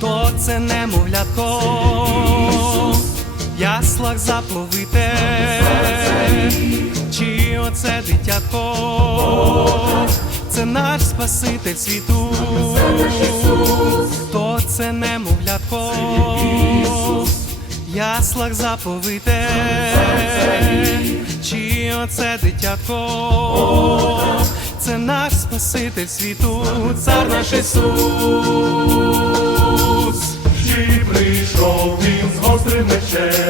то це немовлятко, в яслах заповите, чи оце дитятко, це наш Спаситель світу, то це немовлятко, в яслах заповите, чи оце дитятко це наш Спаситель світу, цар наш Ісус, чи прийшов він з гострим мечем?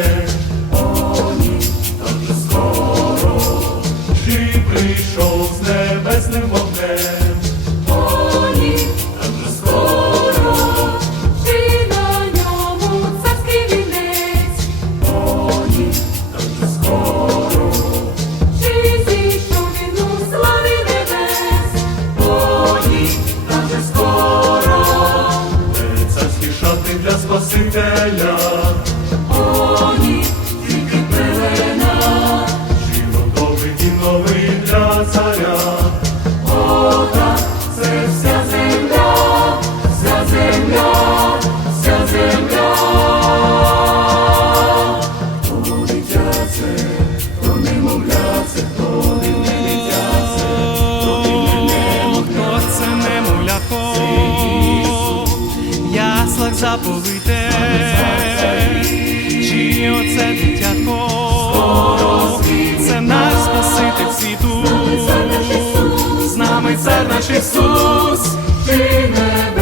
заповите, чи оце дитятко, це наш Спаситель світу, з нами цар наш Ісус, ти не.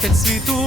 That's el si